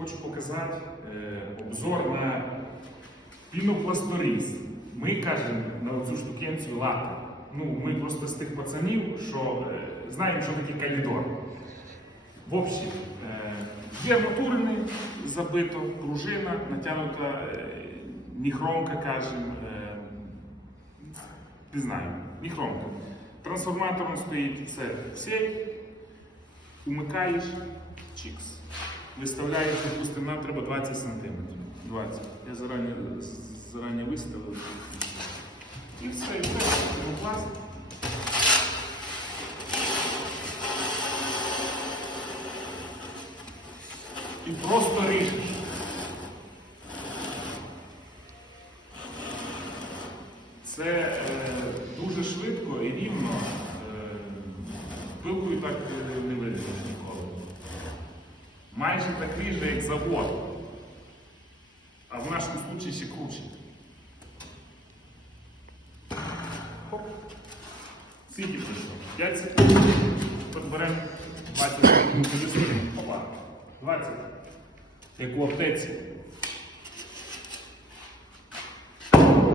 Хочу показати е, обзор на пінопласторіз. Ми кажемо на цю штукенцію лата. Ну, ми просто з тих пацанів, що е, знаємо, що таке калідор. В общем, е, є арматурний забито, пружина, натягнута е, ніхромка, кажемо. Е, не знаю, ніхромка. Трансформатором стоїть це сеть, умикаєш, чікс. Виставляєш, допустимо, нам треба 20 см. 20. Я зарані, зарані виставив. І все, і все. Пінопласт. І просто ріжеш. Це е, дуже швидко і рівно. Е, пилкою так е, не виріжеш ніколи. Майже такий же, як завод. А в нашому случаї ще круче. Скільки прийшло? 5 секунд. Подберемо 20 секунд. Опа. 20. Як у аптеці.